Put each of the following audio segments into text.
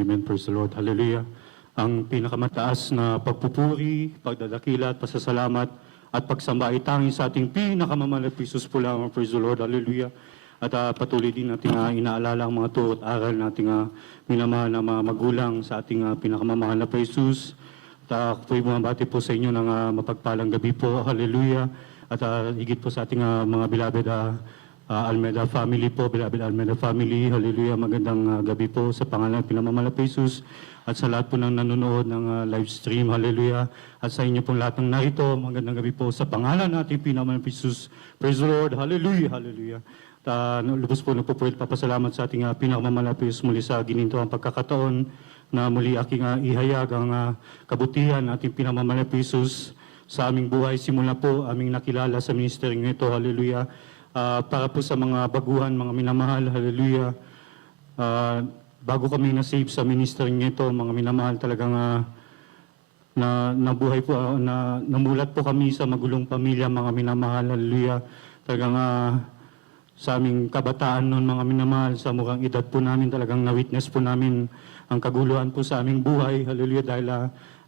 Amen. Praise the Lord. Hallelujah. Ang pinakamataas na pagpupuri, pagdadakila at pasasalamat at pagsamba ay tanging sa ating pinakamamahal na Jesus po lamang. Praise the Lord. Hallelujah. At patuloy din natin inaalala ang mga turo at aral nating minamahal na mga magulang sa ating pinakamamahal na Jesus. At ako po'y bumabati po sa inyo ng mapagpalang gabi po. Hallelujah. At higit po sa ating mga beloved Almeida family po, beloved Almeida family. Hallelujah. Magandang gabi po sa pangalan ng pinamamahal na Jesus. At sa lahat po ng nanonood ng live stream. Hallelujah. At sa inyo pong lahat ng narito, magandang gabi po sa pangalan natin pinamamahal na Jesus. Praise the Lord. Hallelujah. Hallelujah. Lubos po nagpupulit papasalamat sa ating pinakamamahal na Jesus muli sa gininto ang pagkakataon na muli aking ihayag ang kabutihan ating pinamamahal na Jesus sa aming buhay. Simula po aming nakilala sa ministeryong ito. Hallelujah. Para po sa mga baguhan, mga minamahal. Hallelujah. Bago kami na-save sa ministeryong ito, mga minamahal, talagang nabuhay po, namulat po kami sa magulong pamilya, mga minamahal. Hallelujah. Talagang sa aming kabataan noon, mga minamahal, sa mukhang edad po namin, talagang na-witness po namin ang kaguluhan po sa aming buhay. Hallelujah. Dahil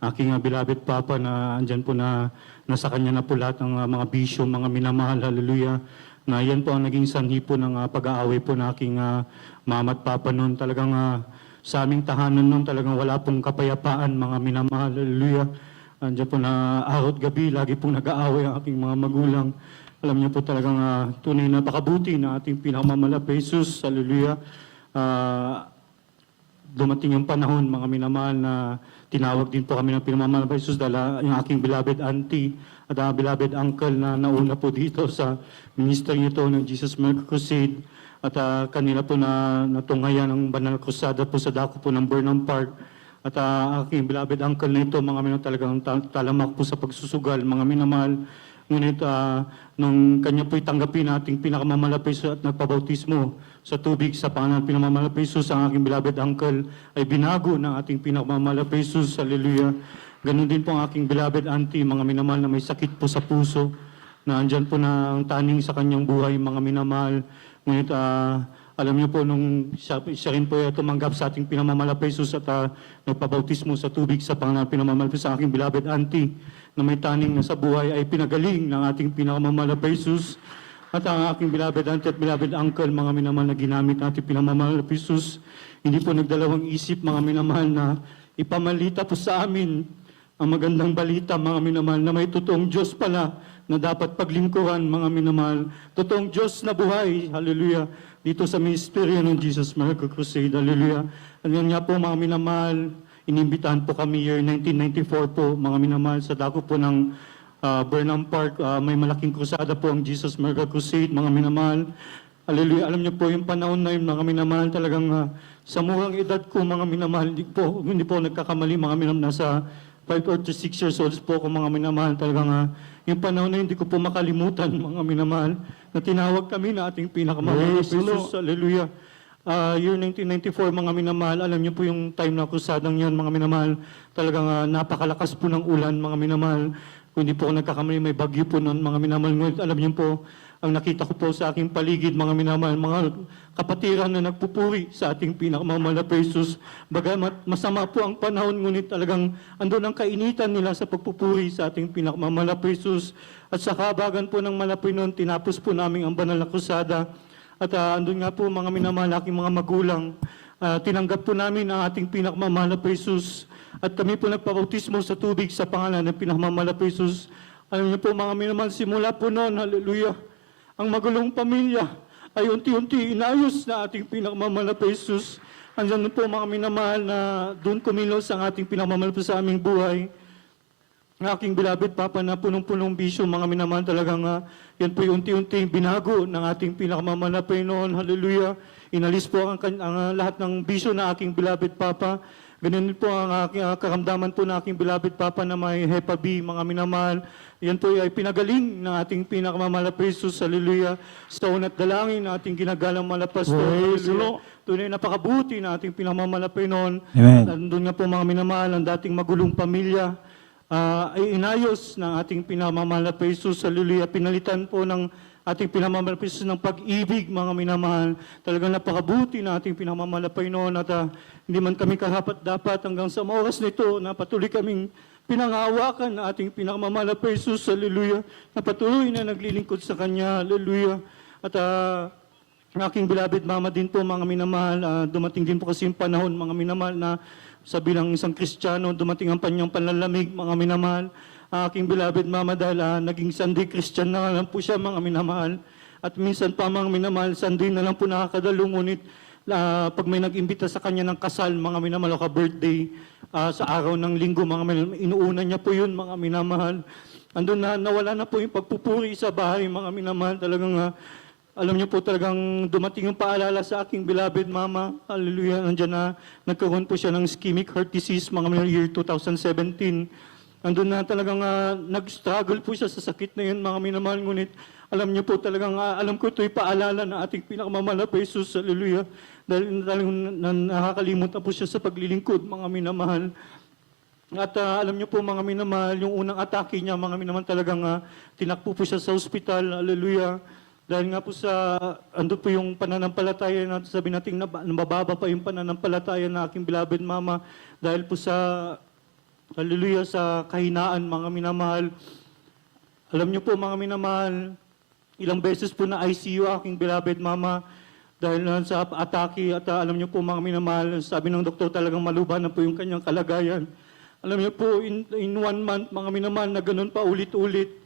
aking beloved Papa na andyan po na nasa kanya na po lahat ng mga bisyo, mga minamahal. Hallelujah. Na yan po ang naging sanhi po ng pag-aaway po na aking mama at papa noon. Talagang sa aming tahanan noon, talagang wala pong kapayapaan, mga minamahal. Hallelujah. Andiyan po na araw at gabi, lagi pong nag-aaway ang aking mga magulang. Alam niyo po talagang tunay na pakabuti na ating pinakamamahal na Jesus. Hallelujah. Dumating yung panahon, mga minamahal, na tinawag din po kami ng pinamamahal na Jesus dahil yung aking beloved auntie at beloved uncle na nauna po dito sa ministry nito ng Jesus Miracle Crusade at kanila po na natunghayan ng banal krusada po sa dako po ng Burnham Park at aking beloved uncle na ito, mga minamahal, talagang talamak po sa pagsusugal, mga minamahal. Ngunit nung kanya po'y tanggapin ating pinakamamahal na Jesus at nagpabautismo sa tubig sa pangalan ng pinakamamahal na Jesus, ang aking beloved uncle ay binago ng ating pinakamamahal na Jesus. Hallelujah. Ganun din po ang aking beloved auntie, mga minamahal, na may sakit po sa puso, na andyan po na ang taning sa kanyang buhay, mga minamahal. Ngunit alam niyo po, nung siya rin po tumanggap sa ating pinamamahal na Jesus at nagpabautismo sa tubig sa pangalan ng pinakamamahal sa aking beloved auntie, na may taning na sa buhay ay pinagaling ng ating pinakamamahal na Jesus. At ang aking beloved auntie at beloved uncle, mga minamahal, na ginamit natin pinamamahal na Jesus, hindi po nagdalawang isip, mga minamahal, na ipamalita po sa amin ang magandang balita, mga minamahal, na may totoong Diyos pala na dapat paglingkuran, mga minamahal. Totoong Diyos na buhay, hallelujah, dito sa ministeryo ng Jesus Miracle Crusade, hallelujah. Ano nga po, mga minamahal, inimbitahan po kami year 1994 po, mga minamahal, sa dako po ng Burnham Park. May malaking krusada po ang Jesus Miracle Crusade, mga minamahal. Hallelujah. Alam niyo po, yung panahon na yun, mga minamahal, talagang sa murang edad ko, mga minamahal, hindi po nagkakamali, mga minamahal, nasa 5 or 6 years old po ako, mga minamahal. Talagang yung panahon na yun, hindi ko po makalimutan, mga minamahal, na tinawag kami na ating pinakamamahal na Jesus. Hallelujah. Year 1994, mga minamahal, alam niyo po yung time na krusadang yan, mga minamahal, talagang napakalakas po ng ulan, mga minamahal. Kung hindi po ako nagkakamali, may bagyo po noon, mga minamahal. Ngunit alam niyo po, ang nakita ko po sa aking paligid, mga minamahal, mga kapatiran na nagpupuri sa ating pinakamamahal na Jesus. Bagamat masama po ang panahon, ngunit talagang andun ang kainitan nila sa pagpupuri sa ating pinakamamahal na Jesus. At sa kabagan po ng malapit noon, tinapos po namin ang banal na krusada. At andun nga po, mga minamahal, aking mga magulang, tinanggap po namin ang ating pinakamamahal na Jesus. At kami po nagpabautismo sa tubig sa pangalan ng pinakamamahal na Jesus. Alam niyo po, mga minamahal, simula po noon, hallelujah, ang magulong pamilya ay unti-unti inayos na ating pinakamamahal na Jesus. Andyan po, mga minamahal, na doon kumilos ang ating pinakamamahal sa aming buhay. Ang aking beloved Papa na punong-punong bisyo, mga minamahal, talagang yan po unti-unti binago ng ating pinakamamahal na Panginoon. Hallelujah. Inalis po ang lahat ng bisyo na aking beloved Papa. Ganun po ang karamdaman po ng aking beloved Papa na may Hepa B, mga minamahal. Yan po ay pinagaling ng ating pinakamamahal na Jesus. Hallelujah. Sa unat dalangin na ating ginagalang malapastor. Tunay napakabuti na ating pinakamamahal na Panginoon. Nandun nga po, mga minamahal, ang dating magulong pamilya ay inayos ng ating pinakamamahal na Jesus. Hallelujah. Pinalitan po ng ating pinamamalapay ng pag-ibig, mga minamahal. Talagang napakabuti na ating pinamamalapay noon at hindi man kami karapat-dapat hanggang sa oras nito na patuloy kaming pinangahawakan na ating pinamamalapay Jesus, hallelujah, na patuloy na naglilingkod sa Kanya, hallelujah. At ang aking beloved mama din po, mga minamahal, dumating din po kasi yung panahon, mga minamahal, na sa bilang isang Kristiyano, dumating ang kanyang panlalamig, mga minamahal. Aking beloved mama dahil naging Sunday Christian na lang po siya, mga minamahal. At minsan pa, mga minamahal, Sunday na lang po nakakadalo, ngunit pag may nag-imbita sa kanya ng kasal, mga minamahal, o ka-birthday, sa araw ng linggo, mga minamahal, inuuna niya po yun, mga minamahal. Andun na, nawala na po yung pagpupuri sa bahay, mga minamahal. Talagang, alam niyo po talagang dumating yung paalala sa aking beloved mama. Hallelujah. Nandiyan na nagkaroon po siya ng ischemic heart disease, mga minamahal, year 2017. Andun na talagang nag-struggle po siya sa sakit na yun, mga minamahal. Ngunit alam niyo po talagang, alam ko ito'y paalala na ating pinakamamahal na Jesus. Hallelujah. Dahil talagang nakakalimot na po siya sa paglilingkod, mga minamahal. At alam niyo po, mga minamahal, yung unang atake niya, mga minamahal, talagang tinakbo po siya sa ospital. Hallelujah. Dahil nga po sa, ando po yung pananampalataya na sabi natin na mababa pa yung pananampalataya na aking beloved mama. Dahil po sa, hallelujah, sa kahinaan, mga minamahal. Alam niyo po, mga minamahal, ilang beses po na ICU aking beloved mama dahil sa atake. At alam niyo po, mga minamahal, sabi ng doktor talagang maluba na po yung kanyang kalagayan. Alam niyo po, in 1 month, mga minamahal, na ganun pa ulit-ulit.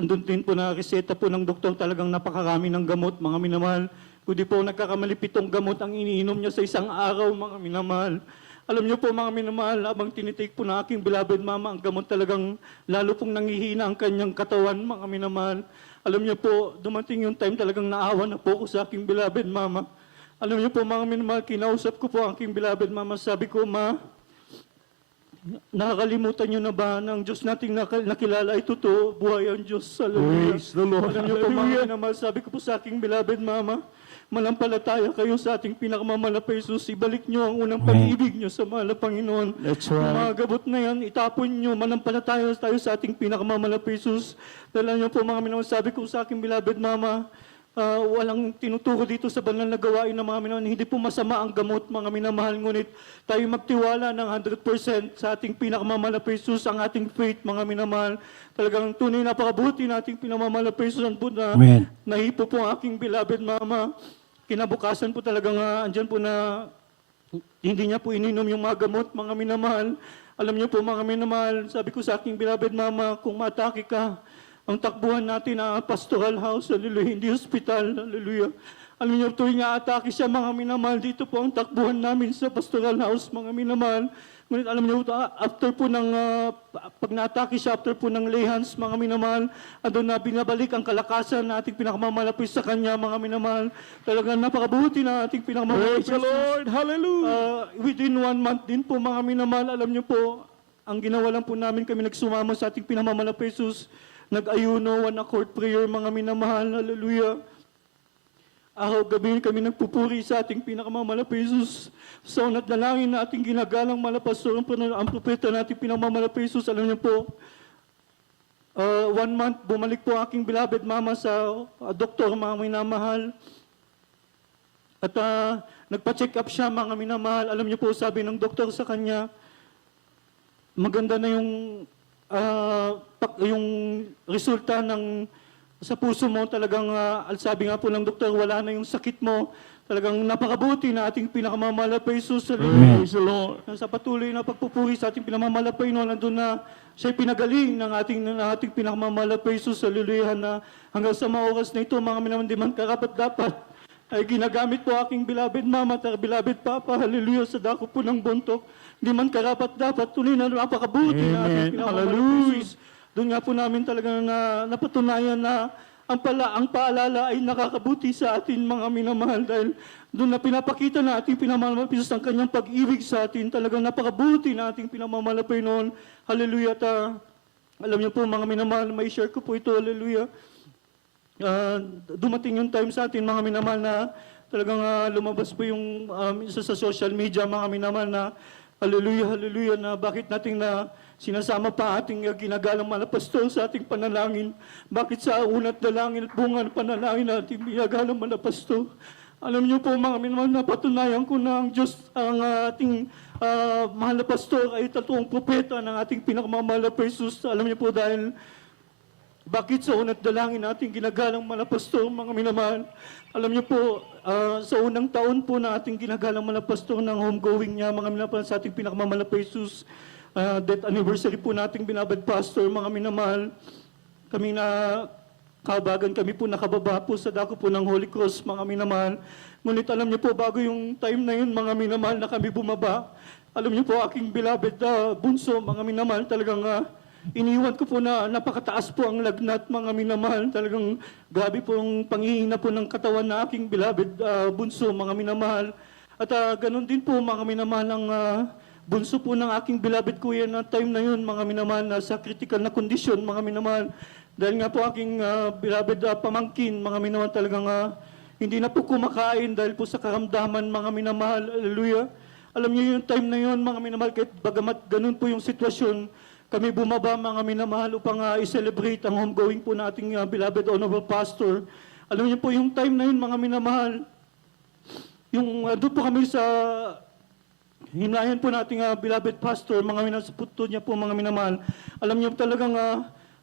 Andun din po na reseta po ng doktor, talagang napakarami ng gamot, mga minamahal. Kundi po nagkakamali 7 gamot ang iniinom niya sa isang araw, mga minamahal. Alam niyo po, mga minamahal, habang tinitake po na aking beloved mama, ang gamot talagang lalo pong nangihina ang kanyang katawan, mga minamahal. Alam niyo po, dumating yung time talagang naawa na po ako sa aking beloved mama. Alam niyo po, mga minamahal, kinausap ko po ang aking beloved mama, sabi ko, ma, nakakalimutan niyo na ba ng Diyos nating nakilala ay totoo, buhay ang Diyos. Hallelujah. Praise the Lord. Alam niyo po, mga minamahal, sabi ko po sa aking beloved mama, manampalataya kayo sa ating pinakamamahal na Jesus. Ibalik niyo ang unang pag-ibig niyo sa mahal na Panginoon. That's Yung right. mga gabot na yan, itapon niyo, manampalataya tayo sa ating pinakamamahal na Jesus. Dahil alam niyo po, mga minamahal, sabi ko sa aking beloved mama, walang tinuturo dito sa banal na gawain ng mga minamahal. Hindi po masama ang gamot, mga minamahal, ngunit tayo magtiwala ng 100% sa ating pinakamamahal na Jesus, ang ating faith, mga minamahal. Talagang tunay napakabuti na ating pinamamahal na Jesus ang Buddha. Amen. Nahipo po ang aking beloved mama. Kinabukasan po talagang andyan po na hindi niya po ininom yung mga gamot, mga minamahal. Alam niyo po, mga minamahal, sabi ko sa aking beloved mama, kung matake ka, ang takbuhan natin na pastoral house, hallelujah, hindi hospital, hallelujah. Alam niyo, tuwing atake siya, mga minamahal, dito po ang takbuhan namin sa pastoral house, mga minamahal. Ngunit alam niyo, after po ng, pag na-atake siya, after po ng lay hands, mga minamahal, doon na binabalik ang kalakasan na ating pinakamamalapis sa Kanya, mga minamahal. Talagang napakabuti na ating pinakamamalapis. Praise the Lord. Hallelujah. Within 1 month din po, mga minamahal, alam niyo po, ang ginawa lang po namin, kami nagsumama sa ating pinakamamalapis Jesus, nag-ayuno, 1 accord prayer, mga minamahal, hallelujah. Araw-gabi kami nagpupuri sa ating pinakamamalapay Jesus. Sa unat na langin na ating ginagalang malapastor, ang propeta natin pinakamamalapay Jesus. Alam niyo po, 1 month, bumalik po aking beloved mama sa doktor, mga minamahal. At nagpa-check up siya, mga minamahal. Alam niyo po, sabi ng doktor sa kanya, maganda na yung resulta ng sa puso mo, talagang sabi nga po ng doktor, wala na yung sakit mo. Talagang napakabuti na ating pinakamamalapay Jesus. Praise the Lord. Sa patuloy na pagpupuri sa ating pinakamamalapay noon, nandun na siya'y pinagaling ng ating pinakamamalapay Jesus. Hallelujah, na hanggang sa mga oras na ito, mga minamandiman karapat dapat ay ginagamit po aking beloved mama at beloved papa. Hallelujah, sa dako po ng buntok. Di man karapat dapat, tuloy na napakabuti na ating pinakamamalapay Jesus. Doon nga po namin talaga napatunayan na ang paalala ay nakakabuti sa atin, mga minamahal, dahil doon na pinapakita na ating pinamamalapay ang kanyang pag-ibig sa atin. Talagang napakabuti na ating pinamamalapay noon. Hallelujah. Alam niyo po, mga minamahal, may share ko po ito. Hallelujah. Dumating yung time sa atin, mga minamahal, na talagang lumabas po yung isa sa social media, mga minamahal, na hallelujah, hallelujah, na bakit nating sinasama pa ating ginagalang mga pastor sa ating panalangin. Bakit sa una't dalangin at bunga ng panalangin na ating ginagalang mga pastor? Alam niyo po mga minamahal, napatunayan ko na ang Diyos, ang ating mahal na pastor ay totoong propeta ng ating pinakamamahal na Jesus. Alam niyo po dahil bakit sa una't dalangin natin ginagalang mga pastor, mga minamahal? Alam niyo po, sa unang taon po na ating ginagalang mga pastor ng homegoing niya, mga minamahal, sa ating pinakamamahal na Jesus, death anniversary po nating binabad pastor, mga minamahal, kami na kabagan kami po nakababa po sa dako po ng Holy Cross, mga minamahal. Ngunit alam niyo po, bago yung time na yun, mga minamahal, na kami bumaba, alam niyo po, aking beloved bunso, mga minamahal, talagang iniwan ko po na napakataas po ang lagnat, mga minamahal. Talagang grabe po ang panghihina po ng katawan na aking beloved bunso, mga minamahal. At ganun din po, mga minamahal, ang bunso po ng aking beloved kuya na time na yun, mga minamahal, na sa critical na kondisyon, mga minamahal. Dahil nga po aking beloved pamangkin, mga minamahal, talagang hindi na po kumakain dahil po sa karamdaman, mga minamahal. Hallelujah. Alam niyo yung time na yun, mga minamahal, kahit bagamat ganun po yung sitwasyon, kami bumaba, mga minamahal, upang i-celebrate ang homegoing po nating beloved honorable pastor. Alam niyo po yung time na yun, mga minamahal, yung doon po kami sa himlayan po nating beloved pastor, mga minamahal, sa puto niya po, mga minamahal. Alam niyo talagang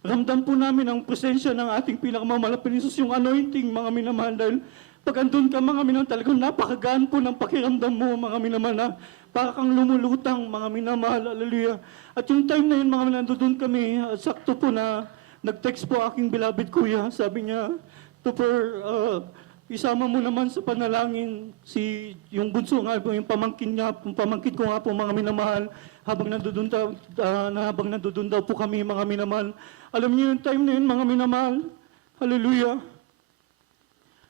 ramdam po namin ang presensya ng ating pinakamamahal na Jesus, yung anointing, mga minamahal, dahil pag andun ka, mga minamahal, talagang napakagaan po ng pakiramdam mo, mga minamahal, na para kang lumulutang, mga minamahal, hallelujah. At yung time na yun, mga minamahal, doon kami, sakto po na nag-text po aking beloved kuya, sabi niya, Tupper, isama mo naman sa panalangin yung bunso nga po, yung pamangkin niya, yung pamangkin ko nga po, mga minamahal, habang nandoon daw po kami, mga minamahal. Alam niyo yung time na yun, mga minamahal, hallelujah.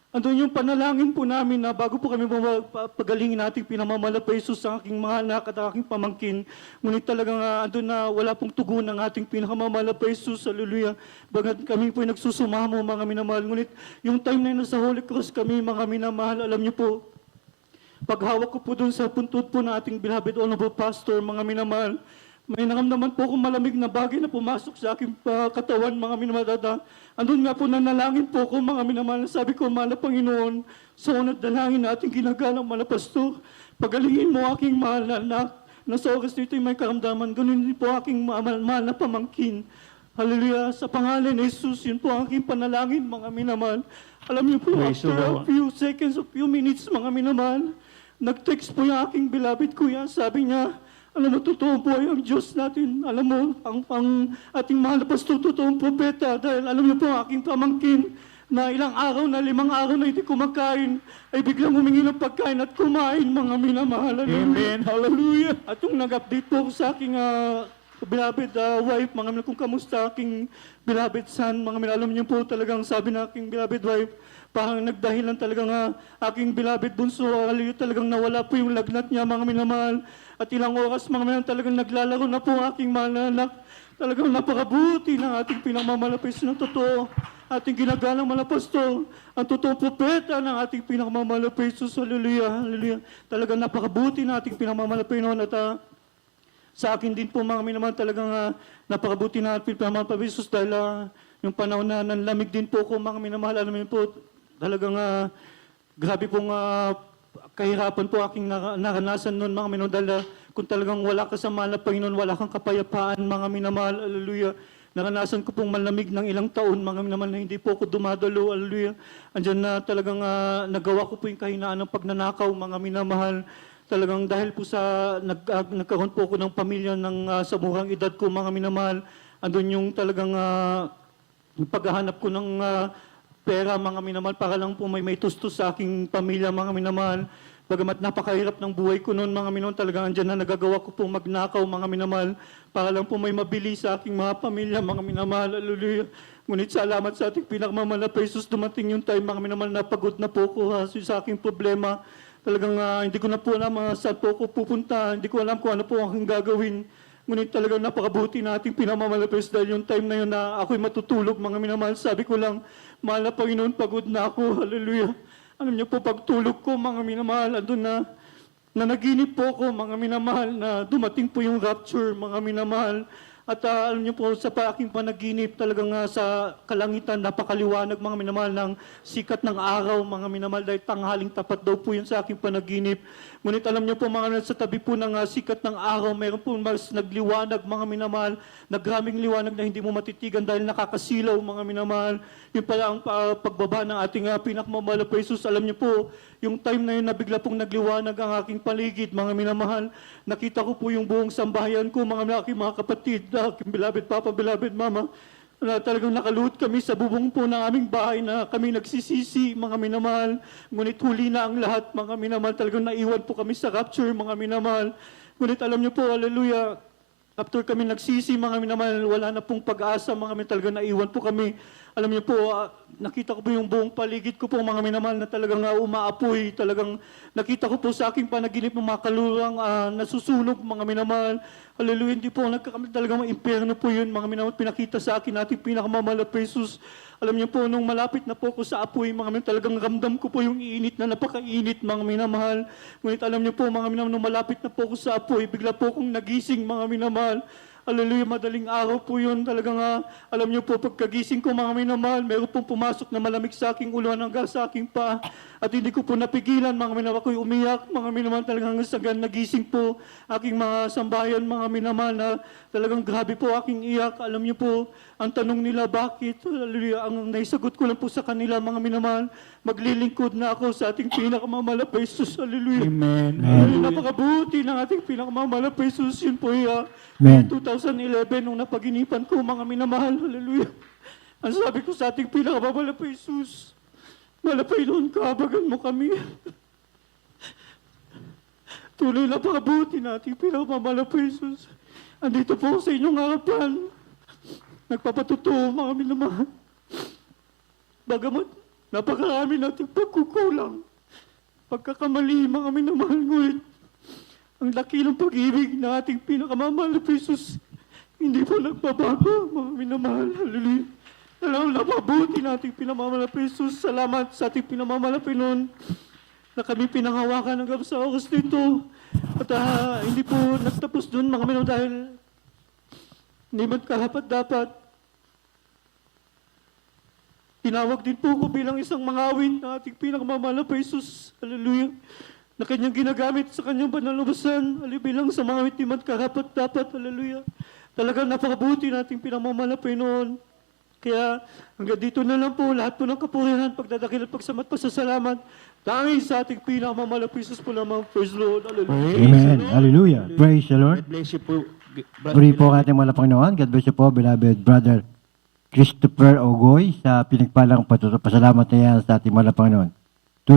Andun yung panalangin po namin na bago po kami pagalingin nating pinamamahal pa Jesus sa aking mga anak at aking pamangkin. Ngunit talagang andun na wala pong tugon ng ating pinakamamahal pa Jesus, hallelujah. Bagat kami po nagsusumamo, mga minamahal. Ngunit yung time na yun sa Holy Cross kami, mga minamahal, alam niyo po, paghawak ko po dun sa puntod po na ating beloved honorable pastor, mga minamahal, may naramdaman po akong malamig na bagay na pumasok sa aking katawan, mga minamahal. Andun nga po nanalangin po ko, mga minamahal. Sabi ko, mahal na Panginoon, sa unat dalangin na ating ginagalang mahal na pastor, pagalingin mo aking mahal na anak, na sa oras nito'y may karamdaman. Ganun din po aking mahal na pamangkin. Hallelujah. Sa pangalan ni Jesus, yun po ang aking panalangin, mga minamahal. Alam niyo po, Praise the after a Lord. few seconds, a few minutes, mga minamahal, nag-text po yung aking beloved kuya. Sabi niya, alam mo, totoo po ang Diyos natin. Alam mo, ang ating mahal na pastor, totoong propeta. Dahil alam niyo po, aking pamangkin, na ilang araw na, 5 araw na hindi kumakain, ay biglang humingi ng pagkain at kumain, mga minamahal. Amen. Hallelujah. At yung nag-update po ako sa aking beloved wife, mga minamahal, kung kamusta aking beloved son, mga minamahal, alam niyo po talagang sabi na aking beloved wife, parang nagdahilan talagang aking beloved bunso, talagang nawala po yung lagnat niya, mga minamahal. At ilang oras, mga minamahal, talagang naglalaro na po ang aking mahal na anak. Talagang napakabuti ng ating pinakamamalapis na totoo. Ating ginagalang malapastor, ang totoong propeta ng ating pinakamamalapis. Jesus, hallelujah, hallelujah. Talagang napakabuti ng ating pinakamamalapis noon. At sa akin din po, mga minamahal, talagang napakabuti ng ating pinakamamalapis. Jesus, dahil yung panahon na nanlamig din po ko, mga minamahal, alam niyo po, talagang grabe pong kahirapan po aking naranasan noon, mga minamahal, dahil kung talagang wala ka sa mahal na Panginoon, wala kang kapayapaan, mga minamahal, hallelujah. Naranasan ko pong malamig ng ilang taon, mga minamahal, na hindi po ako dumadalo, hallelujah. Andyan na talagang nagawa ko po yung kahinaan ng pagnanakaw, mga minamahal. Talagang dahil po sa nagkaroon po ako ng pamilya sa murang edad ko, mga minamahal. Andun yung talagang paghahanap ko ng pera, mga minamahal, para lang po may tustos sa aking pamilya, mga minamahal. Bagamat napakahirap ng buhay ko noon, mga minamahal, talagang andyan na nagagawa ko po magnakaw, mga minamahal, para lang po may mabili sa aking mga pamilya, mga minamahal, hallelujah. Ngunit salamat sa ating pinakamamahal na Jesus, dumating yung time, mga minamahal, na pagod na po ko sa aking problema. Talagang hindi ko na po alam saan po ako pupunta, hindi ko alam kung ano po ang aking gagawin. Ngunit talagang napakabuti na ating pinamamahal na Jesus, dahil yung time na yun na ako'y matutulog, mga minamahal, sabi ko lang, mahal na Panginoon, pagod na ako, hallelujah. Alam niyo po, pagtulog ko, mga minamahal, andun na nanaginip po ko, mga minamahal, na dumating po yung rapture, mga minamahal. At alam niyo po, sa aking panaginip, talagang sa kalangitan, napakaliwanag mga minamahal ng sikat ng araw, mga minamahal, dahil tanghaling tapat daw po yun sa aking panaginip. Ngunit alam niyo po mga minamahal, sa tabi po ng sikat ng araw, mayroon po mas nagliwanag mga minamahal, nagraming liwanag na hindi mo matitigan dahil nakakasilaw mga minamahal. Yun pala ang pagbaba ng ating pinakamamahal na Jesus. Alam niyo po, yung time na yun na bigla pong nagliwanag ang aking paligid, mga minamahal, nakita ko po yung buong sambahayan ko, mga aking mga kapatid, aking beloved Papa, beloved Mama, na talagang nakaluhod kami sa bubong po ng aming bahay na kami nagsisisi, mga minamahal. Ngunit huli na ang lahat, mga minamahal, talagang naiwan po kami sa rapture, mga minamahal. Ngunit alam niyo po, hallelujah, after kami nagsisi, mga minamahal, wala na pong pag-asa, mga minamahal, talagang naiwan po kami. Alam niyo po, nakita ko po yung buong paligid ko po, mga minamahal, na talagang umaapoy. Talagang nakita ko po sa aking panaginip ng mga kalurang nasusunog, mga minamahal. Hallelujah, hindi po nagkakamit, talagang impyerno po yun, mga minamahal, pinakita sa akin natin pinakamamahal na Jesus. Alam niyo po, nung malapit na po ako sa apoy, mga minamahal, talagang ramdam ko po yung init na napakainit, mga minamahal. Ngunit alam niyo po, mga minamahal, nung malapit na po ako sa apoy, bigla po akong nagising, mga minamahal. Hallelujah, madaling araw po yun. Talagang, alam niyo po, pagkagising ko, mga minamahal, meron pong pumasok na malamig sa aking ulo hanggang sa aking paa. At hindi ko po napigilan, mga minamahal, ako'y umiyak, mga minamahal, talagang sagan nagising po aking mga sambayan, mga minamahal, na talagang grabe po aking iyak. Alam niyo po, ang tanong nila, bakit? Hallelujah, ang naisagot ko lang po sa kanila, mga minamahal, maglilingkod na ako sa ating pinakamamahal na Jesus. Hallelujah. Amen. Napakabuti ng ating pinakamamahal na Jesus. Yun po, Amen. 2011, nung napaginipan ko, mga minamahal, hallelujah. Ang sabi ko sa ating pinakamamahal na Jesus, malapay doon ka, abagan mo kami. Tuloy na pakabuti natin, pinakamamahal na Jesus. Andito po sa inyong harapan, nagpapatotoo, mga minamahal. Bagamat, napakarami nating pagkukulang, pagkakamali, mga minamahal, ngunit, ang laki ng pag-ibig ng ating pinakamamahal na Jesus, hindi po nagbabago, mga minamahal. Hallelujah. Talagang mabuti na ating pinamamahal na Jesus. Salamat sa ating pinamamahal na Pinoon na kami pinanghawakan hanggang sa oras nito. At hindi po nagtapos doon, mga minamahal, dahil hindi man kahapat-dapat. Tinawag din po ko bilang isang mangawin ng ating pinakamamahal na Jesus. Hallelujah. Na kanyang ginagamit sa kanyang pananalubasan, bilang sa mga itimat karapat-dapat, hallelujah. Talagang napakabuti nating pinamamahal na Panginoon. Kaya hanggang dito na lang po, lahat po ng kapurihan, pagdadakil at pagsamat, pasasalamat, dahil sa ating pinakamamahal na Jesus po lamang. Praise the Lord, hallelujah. Amen. Hallelujah. Praise the Lord. God bless you po. Puri po ating mga Panginoon. God bless you po, beloved brother Christopher Ogoy, sa pinagpalang pasalamat na yan sa ating mga Panginoon.